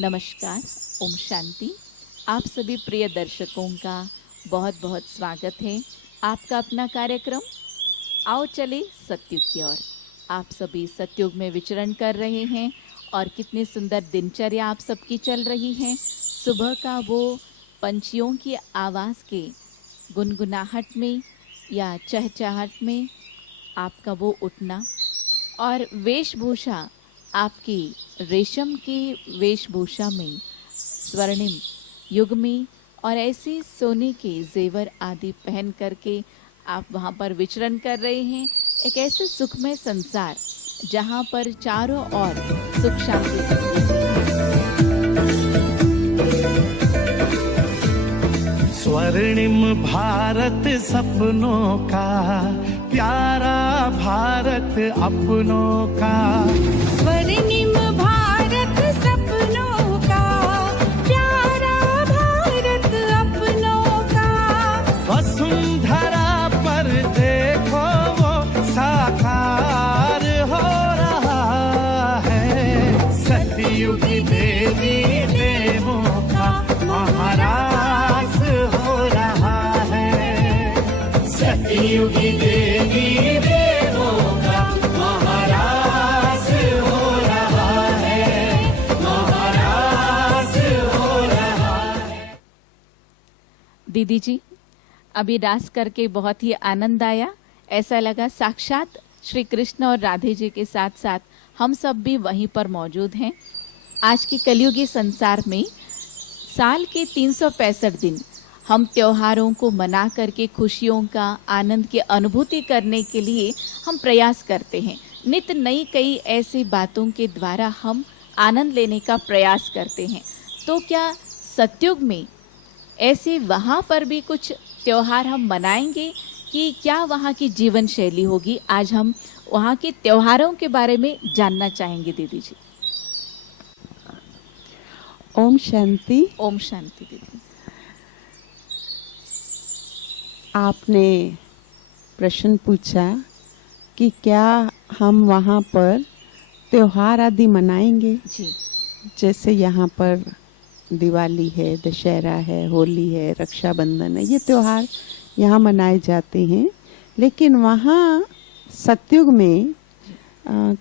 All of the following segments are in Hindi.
नमस्कार, ओम शांति। आप सभी प्रिय दर्शकों का बहुत बहुत स्वागत है। आपका अपना कार्यक्रम आओ चले सत्युग की ओर। आप सभी सत्युग में विचरण कर रहे हैं और कितनी सुंदर दिनचर्या आप सबकी चल रही है। सुबह का वो पंछियों की आवाज़ के गुनगुनाहट में या चहचहाट में आपका वो उठना और वेशभूषा आपकी रेशम की वेशभूषा में स्वर्णिम युग में और ऐसे सोने के जेवर आदि पहन करके आप वहाँ पर विचरण कर रहे हैं। एक ऐसे सुखमय संसार जहाँ पर चारों ओर सुख शांति। स्वर्णिम भारत सपनों का, प्यारा भारत अपनों का। स्वर्णिम भारत सपनों का, प्यारा भारत अपनों का। वसुंधरा पर देखो वो साकार हो रहा है। सतयुग देवी देवों का महाराज हो रहा है। सतयुग देवी देवों का महाराज हो रहा है। महाराज हो रहा है। दीदी जी, अभी रास करके बहुत ही आनंद आया। ऐसा लगा साक्षात श्री कृष्ण और राधे जी के साथ साथ हम सब भी वहीं पर मौजूद हैं। आज के कलयुगी संसार में साल के 365 दिन हम त्योहारों को मना करके खुशियों का आनंद की अनुभूति करने के लिए हम प्रयास करते हैं। नित नई कई ऐसी बातों के द्वारा हम आनंद लेने का प्रयास करते हैं। तो क्या सत्युग में ऐसे वहाँ पर भी कुछ त्योहार हम मनाएंगे कि क्या वहाँ की जीवन शैली होगी? आज हम वहाँ के त्योहारों के बारे में जानना चाहेंगे दीदी जी। ओम शांति। ओम शांति दीदी। आपने प्रश्न पूछा कि क्या हम वहाँ पर त्योहार आदि मनाएंगे। जी। जैसे यहाँ पर दिवाली है, दशहरा है, होली है, रक्षाबंधन है, ये त्योहार यहाँ मनाए जाते हैं। लेकिन वहाँ सत्युग में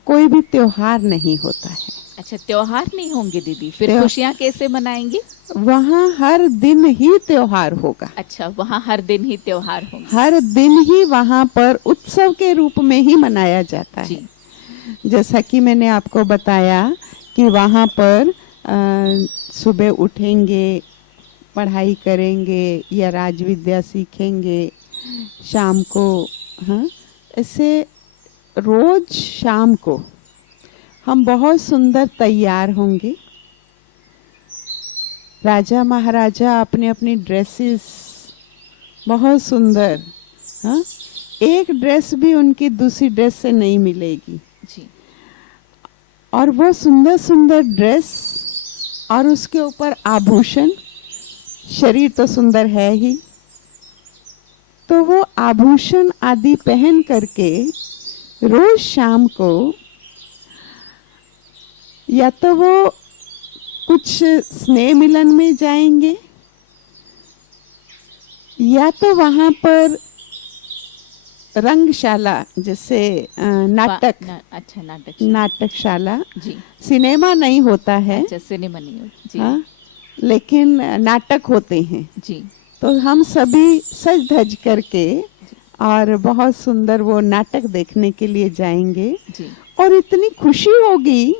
कोई भी त्योहार नहीं होता है। अच्छा, त्योहार नहीं होंगे दीदी, फिर खुशियाँ कैसे मनाएंगे? वहाँ हर दिन ही त्योहार होगा। अच्छा, वहाँ हर दिन ही त्योहार होंगे। हर दिन ही वहाँ पर उत्सव के रूप में ही मनाया जाता जी। है। जैसा कि मैंने आपको बताया कि वहाँ पर सुबह उठेंगे, पढ़ाई करेंगे या राज विद्या सीखेंगे, शाम को ऐसे रोज शाम को हम बहुत सुंदर तैयार होंगे। राजा महाराजा अपने अपनी ड्रेसेस बहुत सुंदर, एक ड्रेस भी उनकी दूसरी ड्रेस से नहीं मिलेगी। जी। और वो सुंदर सुंदर ड्रेस और उसके ऊपर आभूषण, शरीर तो सुंदर है ही, तो वो आभूषण आदि पहन करके रोज शाम को या तो वो कुछ स्नेह मिलन में जाएंगे या तो वहाँ पर रंगशाला, जैसे नाटक। अच्छा, नाटकशाला। जी। सिनेमा नहीं होता है। अच्छा, सिनेमा नहीं होता। जी। हाँ, लेकिन नाटक होते हैं। जी। तो हम सभी सज धज करके और बहुत सुंदर वो नाटक देखने के लिए जाएंगे। जी। और इतनी खुशी होगी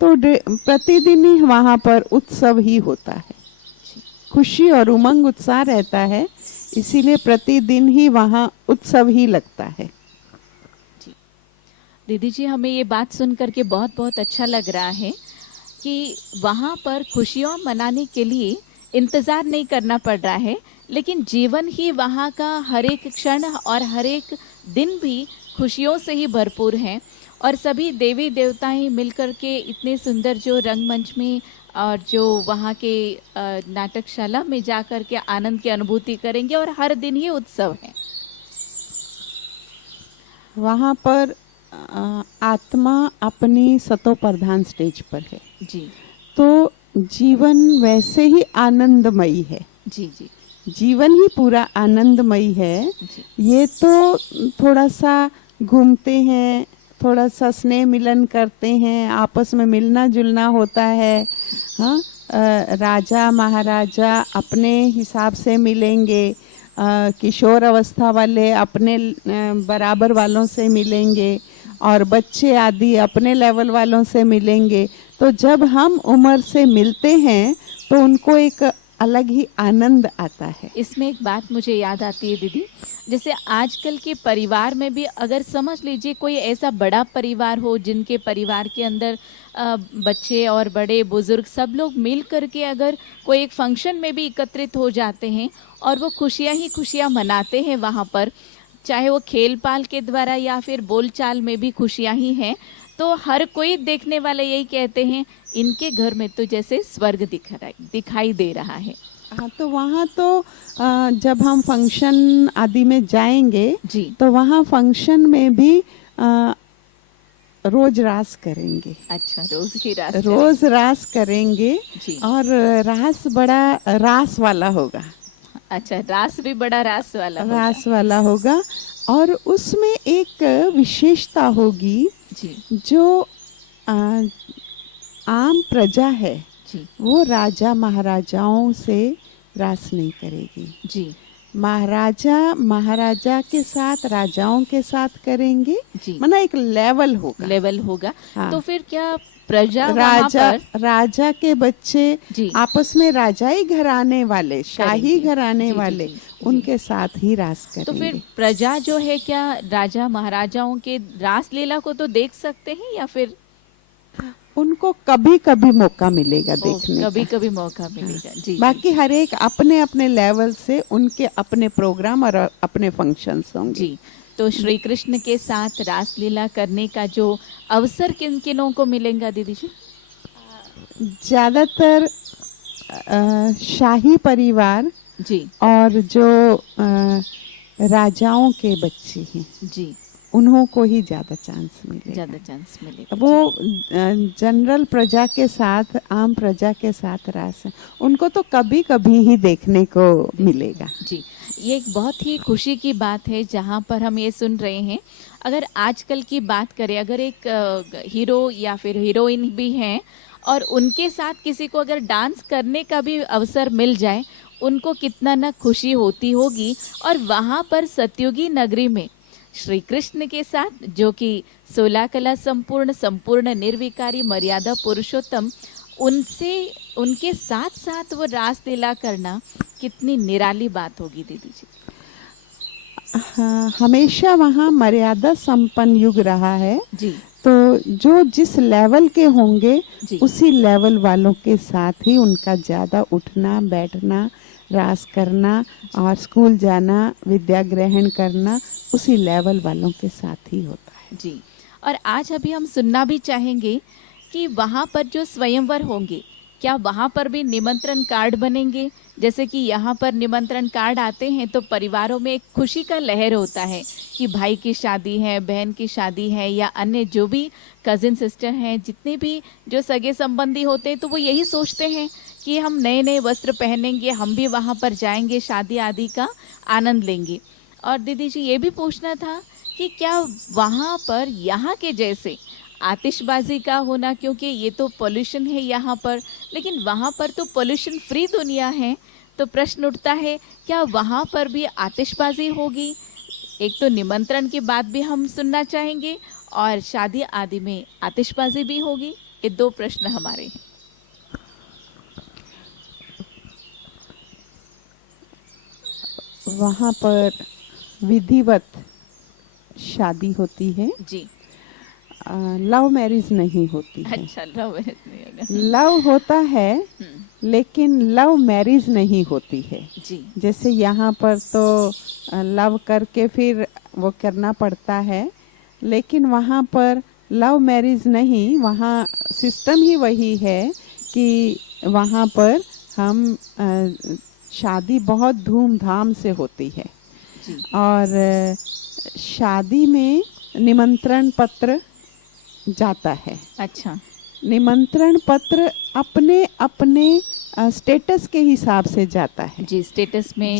तो प्रतिदिन ही वहाँ पर उत्सव ही होता है। खुशी और उमंग उत्साह रहता है, इसीलिए प्रतिदिन ही वहाँ उत्सव ही लगता है। जी। दीदी जी, हमें ये बात सुन करके बहुत बहुत अच्छा लग रहा है कि वहाँ पर खुशियाँ मनाने के लिए इंतज़ार नहीं करना पड़ रहा है, लेकिन जीवन ही वहाँ का हर एक क्षण और हर एक दिन भी खुशियों से ही भरपूर है। और सभी देवी देवताएं मिलकर के इतने सुंदर जो रंगमंच में और जो वहाँ के नाटकशाला में जा कर के आनंद की अनुभूति करेंगे और हर दिन ही उत्सव है। वहाँ पर आत्मा अपनी सतो प्रधान स्टेज पर है। जी। तो जीवन वैसे ही आनंदमयी है, जी जी जीवन ही पूरा आनंदमयी है। जी ये तो थोड़ा सा घूमते हैं, थोड़ा सा स्नेह मिलन करते हैं, आपस में मिलना जुलना होता है। हाँ, राजा महाराजा अपने हिसाब से मिलेंगे, किशोर अवस्था वाले अपने बराबर वालों से मिलेंगे, और बच्चे आदि अपने लेवल वालों से मिलेंगे। तो जब हम उम्र से मिलते हैं तो उनको एक अलग ही आनंद आता है। इसमें एक बात मुझे याद आती है दीदी, जैसे आजकल के परिवार में भी अगर समझ लीजिए कोई ऐसा बड़ा परिवार हो जिनके परिवार के अंदर बच्चे और बड़े बुजुर्ग सब लोग मिल करके अगर कोई एक फंक्शन में भी एकत्रित हो जाते हैं और वो खुशियां ही खुशियां मनाते हैं वहाँ पर, चाहे वो खेल पाल के द्वारा या फिर बोलचाल में भी खुशियां ही हैं, तो हर कोई देखने वाले यही कहते हैं इनके घर में तो जैसे स्वर्ग दिखाई दे रहा है। हाँ, तो वहाँ तो जब हम फंक्शन आदि में जाएंगे जी तो वहाँ फंक्शन में भी रोज रास करेंगे। अच्छा, रोज ही रास रोज रास करेंगे जी। और रास बड़ा रास वाला होगा। अच्छा, रास भी बड़ा रास वाला होगा। रास वाला होगा और उसमें एक विशेषता होगी, जी जो आम प्रजा है जी वो राजा महाराजाओं से रास नहीं करेगी। जी महाराजा के साथ राजाओं के साथ करेंगे, जी माना एक लेवल होगा। लेवल होगा। हाँ। तो फिर क्या प्रजा वहाँ पर राजा के बच्चे जी आपस में राजाई घराने वाले, शाही करेंगे। घराने जी, जी, वाले, जी, जी। उनके साथ ही रास तो करेंगे। फिर प्रजा जो है क्या राजा महाराजाओं के रास लीला को तो देख सकते हैं या फिर उनको कभी कभी मौका मिलेगा देखने का। कभी कभी मौका मिलेगा। जी बाकी हर एक अपने अपने लेवल से उनके अपने प्रोग्राम और अपने फंक्शंस होंगे। जी। तो श्री कृष्ण के साथ रास लीला करने का जो अवसर किन किनों को मिलेगा दीदी जी? ज्यादातर शाही परिवार जी और जो राजाओं के बच्चे हैं जी, उन्हों को ही ज्यादा चांस मिलेगा। ज्यादा चांस मिलेगा। वो जनरल प्रजा के साथ, आम प्रजा के साथ रास उनको तो कभी कभी ही देखने को मिलेगा। जी, ये एक बहुत ही खुशी की बात है जहाँ पर हम ये सुन रहे हैं। अगर आजकल की बात करें, अगर एक हीरो या फिर हीरोइन भी हैं और उनके साथ किसी को अगर डांस करने का भी अवसर मिल जाए, उनको कितना ना खुशी होती होगी। और वहाँ पर सतयुगी नगरी में श्री कृष्ण के साथ, जो कि 16 कला संपूर्ण निर्विकारी मर्यादा पुरुषोत्तम, उनके साथ साथ वो रास लीला करना कितनी निराली बात होगी दीदी जी। हाँ, हमेशा वहाँ मर्यादा संपन्न युग रहा है। जी तो जो जिस लेवल के होंगे जी उसी लेवल वालों के साथ ही उनका ज्यादा उठना बैठना, रास करना और स्कूल जाना, विद्या ग्रहण करना उसी लेवल वालों के साथ ही होता है। जी। और आज अभी हम सुनना भी चाहेंगे कि वहाँ पर जो स्वयंवर होंगे, क्या वहाँ पर भी निमंत्रण कार्ड बनेंगे? जैसे कि यहाँ पर निमंत्रण कार्ड आते हैं तो परिवारों में एक खुशी का लहर होता है कि भाई की शादी है, बहन की शादी है, या अन्य जो भी कजिन सिस्टर हैं, जितने भी जो सगे संबंधी होते हैं, तो वो यही सोचते हैं कि हम नए नए वस्त्र पहनेंगे, हम भी वहाँ पर जाएंगे, शादी आदि का आनंद लेंगे। और दीदी जी ये भी पूछना था कि क्या वहाँ पर यहाँ के जैसे आतिशबाजी का होना, क्योंकि ये तो पोल्यूशन है यहाँ पर, लेकिन वहाँ पर तो पोल्यूशन फ्री दुनिया है, तो प्रश्न उठता है क्या वहाँ पर भी आतिशबाजी होगी? एक तो निमंत्रण की बात भी हम सुनना चाहेंगे और शादी आदि में आतिशबाजी भी होगी। ये दो प्रश्न हमारे हैं। वहाँ पर विधिवत शादी होती है, जी लव मैरिज नहीं होती है। अच्छा, लव मैरिज नहीं होगा। लव होता है लेकिन लव मैरिज नहीं होती है। जी जैसे यहाँ पर तो लव करके फिर वो करना पड़ता है, लेकिन वहाँ पर लव मैरिज नहीं, वहाँ सिस्टम ही वही है कि वहाँ पर हम शादी बहुत धूमधाम से होती है। जी और शादी में निमंत्रण पत्र जाता है, अच्छा निमंत्रण पत्र अपने अपने स्टेटस के हिसाब से जाता है। जी, स्टेटस में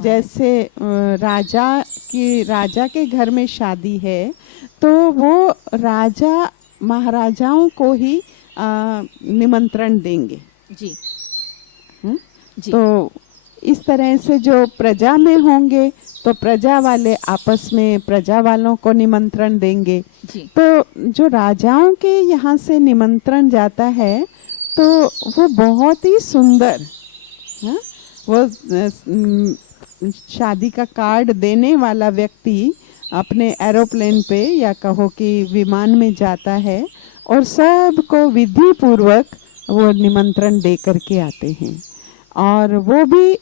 जैसे राजा के घर में शादी है तो वो राजा महाराजाओं को ही निमंत्रण देंगे। जी जी। तो इस तरह से जो प्रजा में होंगे तो प्रजा वाले आपस में प्रजा वालों को निमंत्रण देंगे। जी। तो जो राजाओं के यहाँ से निमंत्रण जाता है तो वो बहुत ही सुंदर, हाँ? वो शादी का कार्ड देने वाला व्यक्ति अपने एरोप्लेन पे या कहो कि विमान में जाता है और सबको विधि पूर्वक वो निमंत्रण दे करके आते हैं। और वो भी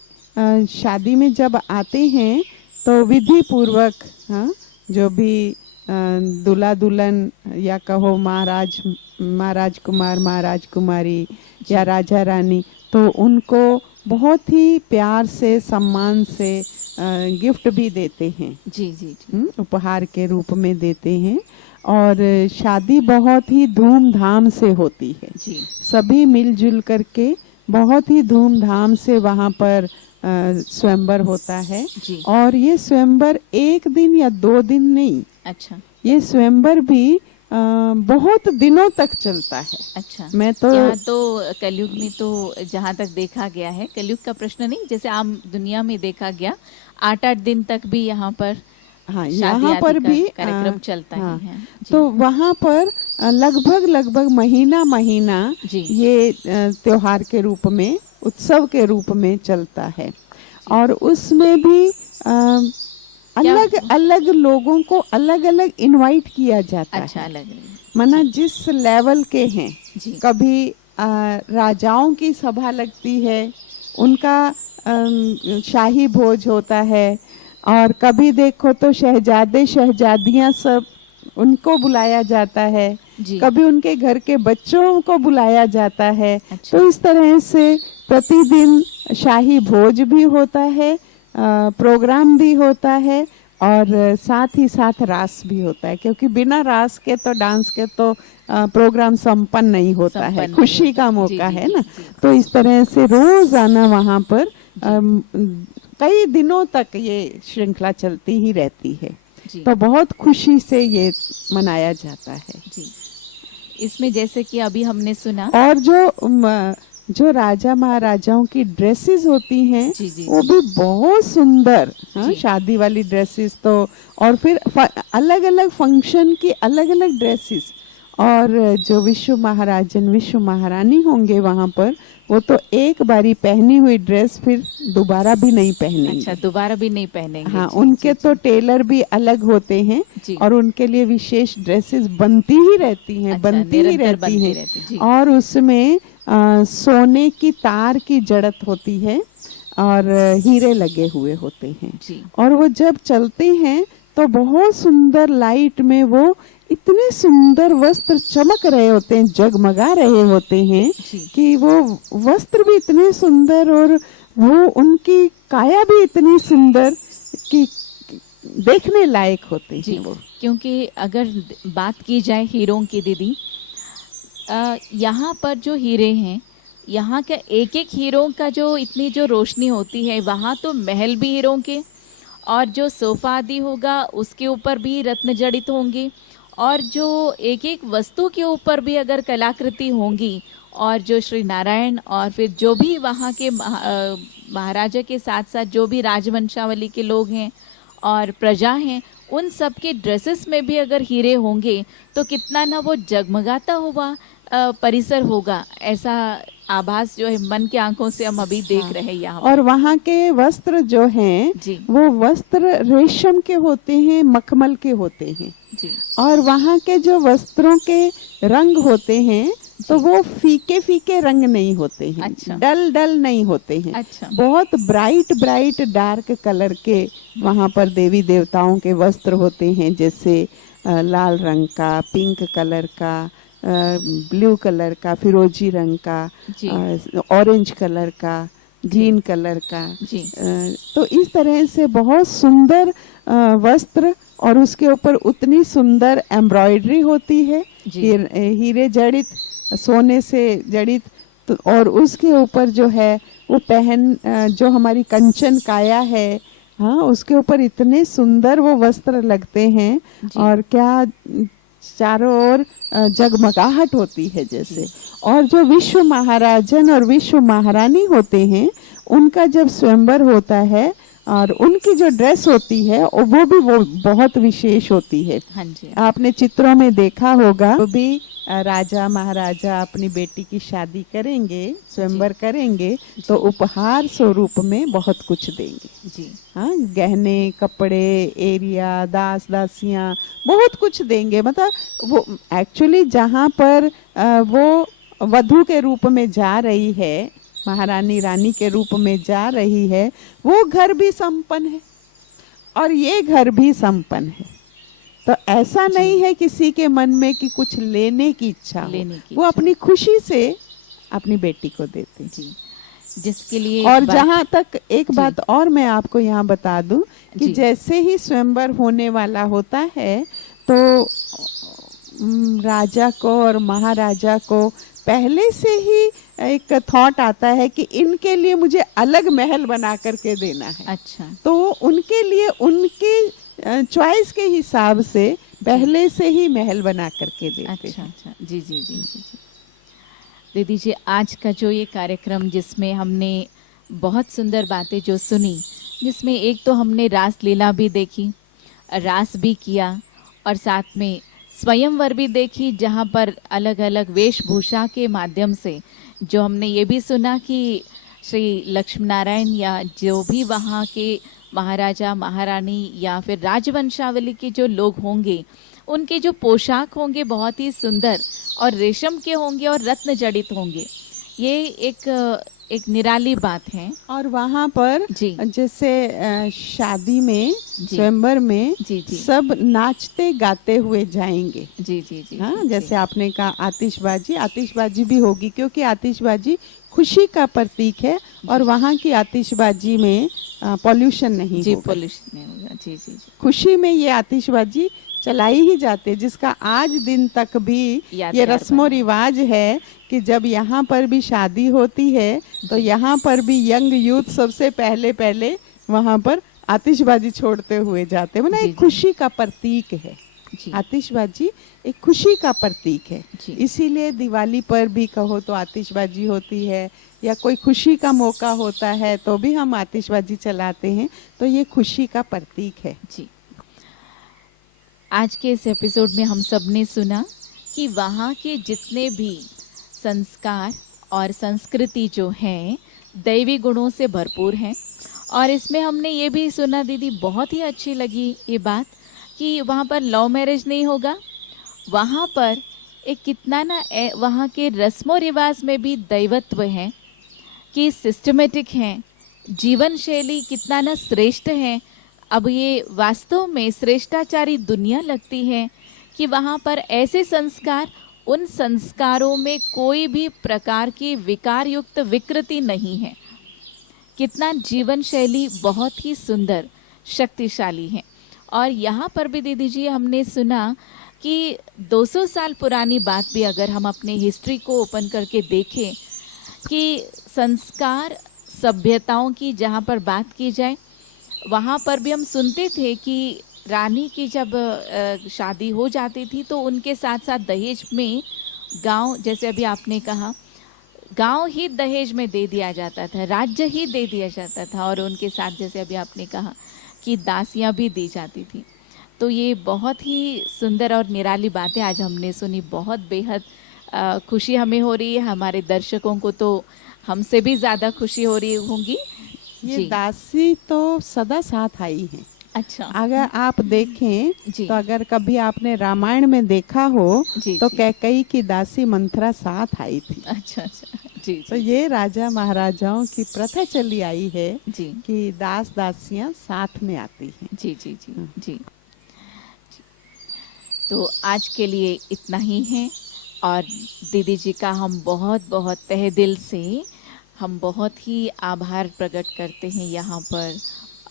शादी में जब आते हैं तो विधि पूर्वक, हाँ, जो भी दूल्हा दुल्हन या कहो महाराज कुमार महाराज कुमारी या राजा रानी, तो उनको बहुत ही प्यार से सम्मान से गिफ्ट भी देते हैं। जी जी जी। उपहार के रूप में देते हैं। और शादी बहुत ही धूमधाम से होती है। जी। सभी मिलजुल करके बहुत ही धूमधाम से वहाँ पर स्वयंवर होता है। जी। और ये स्वयंवर 1 दिन या 2 दिन नहीं, अच्छा, ये स्वयंवर भी बहुत दिनों तक चलता है। अच्छा। मैं तो यहाँ तो कलयुग में तो जहाँ तक देखा गया है, कलयुग का प्रश्न नहीं, जैसे आम दुनिया में देखा गया 8-8 दिन तक भी यहाँ पर, हाँ, यहाँ पर भी कार्यक्रम चलता हाँ, ही है। तो वहाँ पर लगभग महीना जी। ये त्योहार के रूप में, उत्सव के रूप में चलता है। और उसमें भी अलग अलग लोगों को अलग अलग इनवाइट किया जाता अच्छा, है। अलग माना जिस लेवल के हैं। जी। कभी राजाओं की सभा लगती है, उनका शाही भोज होता है। और कभी देखो तो शहजादे शहजादियां सब, उनको बुलाया जाता है। जी। कभी उनके घर के बच्चों को बुलाया जाता है। अच्छा। तो इस तरह से प्रतिदिन शाही भोज भी होता है, प्रोग्राम भी होता है, और साथ ही साथ रास भी होता है, क्योंकि बिना रास के तो, डांस के तो प्रोग्राम संपन्न नहीं होता है। खुशी का मौका है ना। तो इस तरह से रोजाना वहाँ पर कई दिनों तक ये श्रृंखला चलती ही रहती है। तो बहुत खुशी से ये मनाया जाता है। जी। इसमें जैसे कि अभी हमने सुना, और जो राजा महाराजाओं की ड्रेसेस होती हैं, जी, जी, वो भी बहुत सुंदर, हाँ, शादी वाली ड्रेसेस तो, और फिर अलग अलग फंक्शन की अलग अलग ड्रेसेस। और जो विश्व महाराजन विश्व महारानी होंगे वहाँ पर, वो तो एक बारी पहनी हुई ड्रेस फिर दोबारा भी नहीं पहनेंगे। अच्छा, दोबारा भी नहीं पहनेंगे। हाँ, जी, उनके जी, तो टेलर भी अलग होते हैं। जी। और उनके लिए विशेष ड्रेसेस बनती ही रहती हैं। अच्छा, बनती ही निरंतर रहती हैं। जी। और उसमें सोने की तार की जड़त होती है और हीरे लगे हुए होते हैं। जी। और वो जब चलते हैं तो बहुत सुंदर लाइट में वो इतने सुंदर वस्त्र चमक रहे होते हैं, जगमगा रहे होते हैं कि वो वस्त्र भी इतने सुंदर, और वो उनकी काया भी इतनी सुंदर कि देखने लायक होते हैं वो। क्योंकि अगर बात की जाए हीरों की दीदी, यहाँ पर जो हीरे हैं, यहाँ के एक एक हीरो का जो इतनी जो रोशनी होती है, वहाँ तो महल भी हीरों के, और जो सोफा आदि होगा उसके ऊपर भी रत्न जड़ित होंगे, और जो एक एक वस्तु के ऊपर भी अगर कलाकृति होंगी, और जो श्री नारायण और फिर जो भी वहाँ के महाराजा के साथ साथ जो भी राजवंशावली के लोग हैं और प्रजा हैं, उन सब के ड्रेसेस में भी अगर हीरे होंगे तो कितना ना वो जगमगाता हुआ परिसर होगा। ऐसा आभास जो है मन के आंखों से हम अभी देख रहे हैं यहाँ। और वहाँ के वस्त्र जो हैं, वो वस्त्र रेशम के होते हैं, मखमल के होते हैं। जी। और वहाँ के जो वस्त्रों के रंग होते हैं तो वो फीके फीके रंग नहीं होते हैं। अच्छा। डल नहीं होते हैं। अच्छा। बहुत ब्राइट डार्क कलर के वहाँ पर देवी देवताओं के वस्त्र होते हैं, जैसे लाल रंग का, पिंक कलर का, ब्लू कलर का, फिरोजी रंग का, ऑरेंज कलर का, ग्रीन कलर का। जी। तो इस तरह से बहुत सुंदर वस्त्र और उसके ऊपर उतनी सुंदर एम्ब्रॉयडरी होती है, जी। हीरे जड़ित, सोने से जड़ित। तो और उसके ऊपर जो है वो जो हमारी कंचन काया है, हाँ, उसके ऊपर इतने सुंदर वो वस्त्र लगते हैं। जी। और क्या चारों ओर जगमगाहट होती है जैसे। और जो विश्व महाराजन और विश्व महारानी होते हैं, उनका जब स्वयंवर होता है और उनकी जो ड्रेस होती है वो भी वो बहुत विशेष होती है। हाँ जी। आपने चित्रों में देखा होगा, वो भी राजा महाराजा अपनी बेटी की शादी करेंगे, स्वयंवर करेंगे, तो उपहार स्वरूप में बहुत कुछ देंगे। जी। हाँ, गहने, कपड़े, एरिया, दास दासियां, बहुत कुछ देंगे। मतलब वो एक्चुअली जहाँ पर वो वधू के रूप में जा रही है, महारानी रानी के रूप में जा रही है, वो घर भी संपन्न है और ये घर भी संपन्न है। तो ऐसा नहीं है किसी के मन में कि कुछ लेने की इच्छा हो, वो अपनी खुशी से अपनी बेटी को देते। जी, जिसके लिए और जहाँ तक एक बात और मैं आपको यहाँ बता दूं कि जैसे ही स्वयंवर होने वाला होता है तो राजा को और महाराजा को पहले से ही एक थॉट आता है कि इनके लिए मुझे अलग महल बना करके देना है। अच्छा। तो उनके लिए उनके चॉइस के हिसाब से पहले से ही महल बना करके देते। अच्छा अच्छा, जी जी जी जी जी। दीदी जी, आज का जो ये कार्यक्रम जिसमें हमने बहुत सुंदर बातें जो सुनी, जिसमें एक तो हमने रास लीला भी देखी, रास भी किया और साथ में स्वयंवर भी देखी, जहाँ पर अलग अलग वेशभूषा के माध्यम से जो हमने ये भी सुना कि श्री लक्ष्मी नारायण या जो भी वहाँ के महाराजा महारानी या फिर राजवंशावली के जो लोग होंगे, उनके जो पोशाक होंगे बहुत ही सुंदर और रेशम के होंगे और रत्न जड़ित होंगे। ये एक निराली बात है। और वहाँ पर जैसे शादी में, स्वयंवर में सब नाचते गाते हुए जाएंगे। जी जी जी। हाँ, जैसे आपने कहा आतिशबाजी भी होगी, क्योंकि आतिशबाजी खुशी का प्रतीक है और वहाँ की आतिशबाजी में पॉल्यूशन नहीं होगा। पॉल्यूशन नहीं होगा। जी जी जी। खुशी में ये आतिशबाजी चलाई ही जाते, जिसका आज दिन तक भी ये रस्मो रिवाज है कि जब यहाँ पर भी शादी होती है तो यहाँ पर भी यंग यूथ सबसे पहले वहाँ पर आतिशबाजी छोड़ते हुए जाते। मतलब एक खुशी का प्रतीक है। आतिशबाजी एक खुशी का प्रतीक है, इसीलिए दिवाली पर भी कहो तो आतिशबाजी होती है, या कोई खुशी का मौका होता है तो भी हम आतिशबाजी चलाते हैं। तो ये खुशी का प्रतीक है। जी। आज के इस एपिसोड में हम सब ने सुना कि वहाँ के जितने भी संस्कार और संस्कृति जो हैं दैवी गुणों से भरपूर हैं। और इसमें हमने ये भी सुना दीदी, बहुत ही अच्छी लगी ये बात कि वहाँ पर लव मैरिज नहीं होगा। वहाँ पर एक कितना ना वहाँ के रस्मों रिवाज में भी दैवत्व है कि सिस्टमेटिक हैं, जीवन शैली कितना ना श्रेष्ठ है। अब ये वास्तव में श्रेष्ठाचारी दुनिया लगती है कि वहाँ पर ऐसे संस्कार, उन संस्कारों में कोई भी प्रकार की विकार युक्त विकृति नहीं है। कितना जीवन शैली बहुत ही सुंदर, शक्तिशाली है। और यहाँ पर भी दीदी जी हमने सुना कि 200 साल पुरानी बात भी अगर हम अपने हिस्ट्री को ओपन करके देखें कि संस्कार सभ्यताओं की जहाँ पर बात की जाए, वहाँ पर भी हम सुनते थे कि रानी की जब शादी हो जाती थी तो उनके साथ साथ दहेज में गांव, जैसे अभी आपने कहा, गांव ही दहेज में दे दिया जाता था, राज्य ही दे दिया जाता था। और उनके साथ जैसे अभी आपने कहा कि दासियां भी दी जाती थी। तो ये बहुत ही सुंदर और निराली बातें आज हमने सुनी। बहुत बेहद खुशी हमें हो रही है, हमारे दर्शकों को तो हमसे भी ज़्यादा खुशी हो रही होंगी। ये दासी तो सदा साथ आई हैं। अच्छा। अगर आप देखें तो अगर कभी आपने रामायण में देखा हो तो कैकेयी की दासी मंथरा साथ आई थी। अच्छा अच्छा। जी। तो ये राजा महाराजाओं की प्रथा चली आई है कि दास दासियां साथ में आती हैं। जी जी जी जी। तो आज के लिए इतना ही है। और दीदी जी का हम बहुत बहुत तहे दिल से हम बहुत ही आभार प्रकट करते हैं यहाँ पर,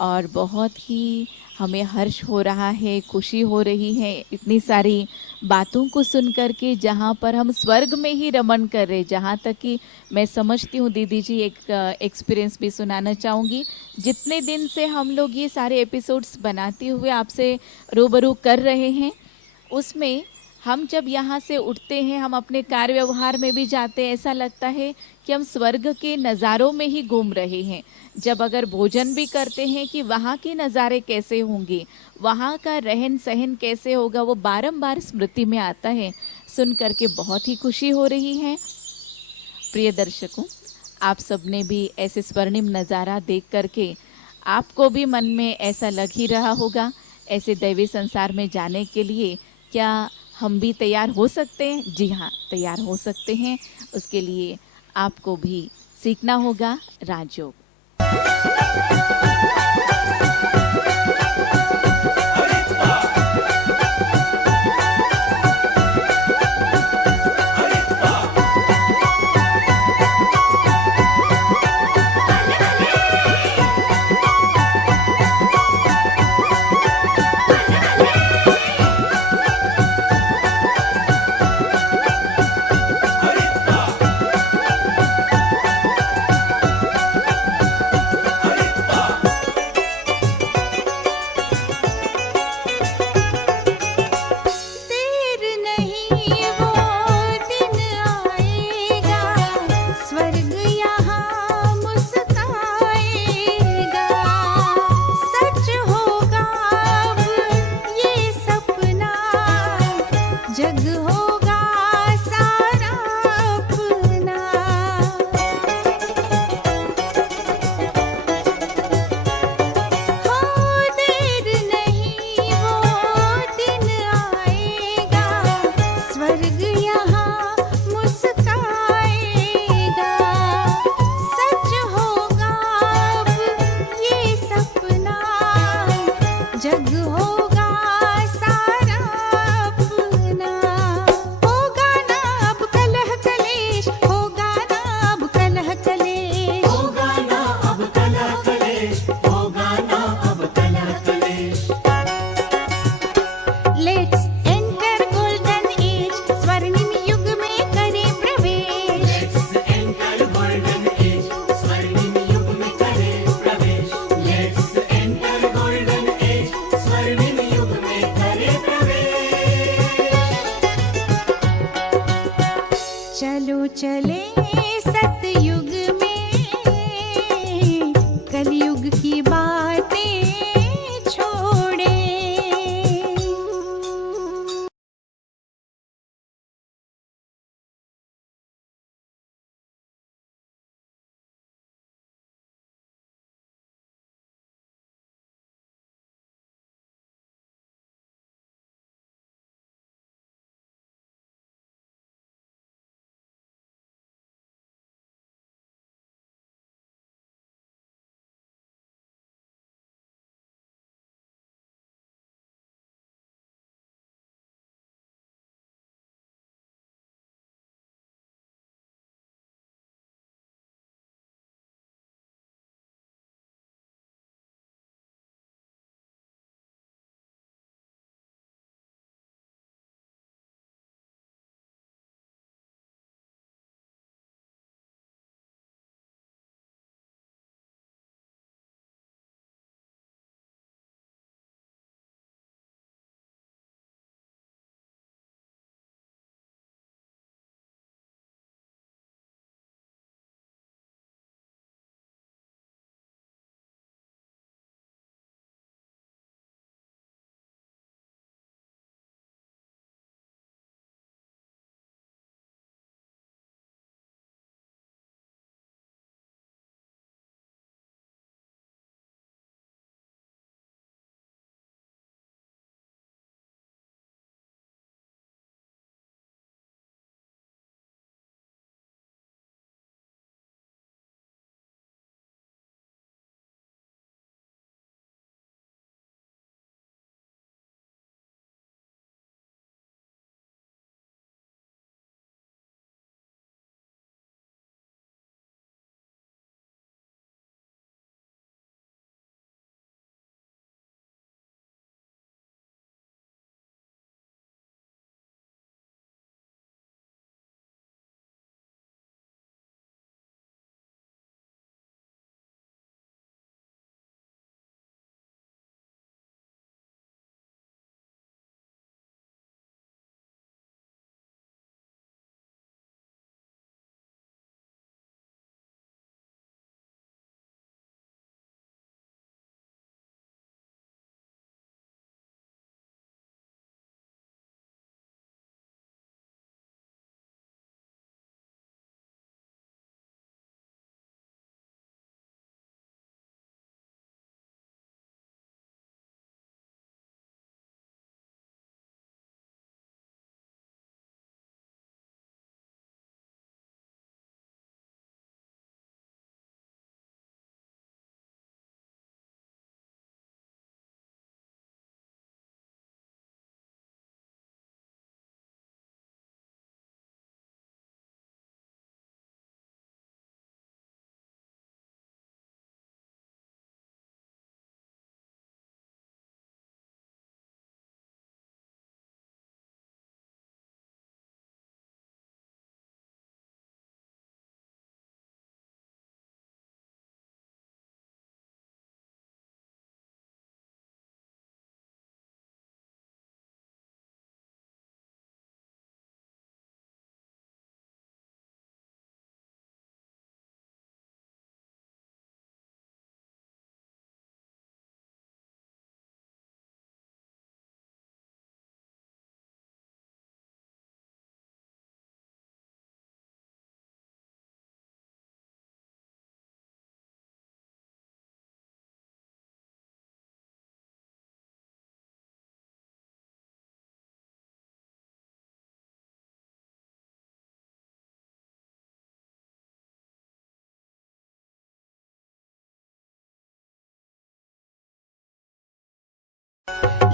और बहुत ही हमें हर्ष हो रहा है, खुशी हो रही है इतनी सारी बातों को सुन कर के, जहाँ पर हम स्वर्ग में ही रमन कर रहे। जहाँ तक कि मैं समझती हूँ दीदी जी, एक एक्सपीरियंस भी सुनाना चाहूँगी। जितने दिन से हम लोग ये सारे एपिसोड्स बनाते हुए आपसे रूबरू कर रहे हैं, उसमें हम जब यहाँ से उठते हैं, हम अपने कार्य व्यवहार में भी जाते हैं, ऐसा लगता है कि हम स्वर्ग के नज़ारों में ही घूम रहे हैं। जब अगर भोजन भी करते हैं कि वहाँ के नज़ारे कैसे होंगे, वहाँ का रहन सहन कैसे होगा, वो बारंबार स्मृति में आता है। सुन करके बहुत ही खुशी हो रही है। प्रिय दर्शकों, आप सबने भी ऐसे स्वर्णिम नज़ारा देख करके आपको भी मन में ऐसा लग ही रहा होगा, ऐसे दैवी संसार में जाने के लिए क्या हम भी तैयार हो सकते हैं? जी हाँ, तैयार हो सकते हैं। उसके लिए आपको भी सीखना होगा राजयोग। देर नहीं वो दिन आएगा, स्वर्ग यहाँ मुस्काएगा। सच होगा अब ये सपना, जग होगा सारा अपना। हो देर नहीं वो दिन आएगा, स्वर्ग यहाँ मुस्काएगा। सच होगा अब ये सपना, जग होगा सारा अपना। होगा ना अब कलह कलेश, होगा ना अब कलह कलेश। होगा ना अब कलह कलेश, होगा ना अब कलह कलेश। Let's enter golden age, स्वर्णिम युग में करें प्रवेश। Let's enter golden age, स्वर्णिम युग में करें प्रवेश। Let's enter golden age, स्वर्णिम युग में करें प्रवेश। चलो चले सतयुग में, कलयुग की बातें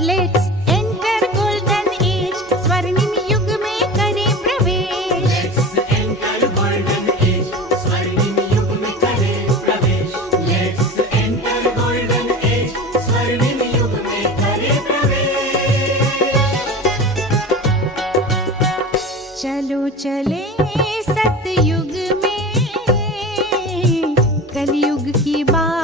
लेट्स एंटर गोल्डन एज, स्वर्णिम युग में करें प्रवेश। Let's enter golden age, स्वर्णिम युग में करें प्रवेश। Let's enter golden age, स्वर्णिम युग में करें प्रवेश। चलो चले सतयुग में, कलयुग की बात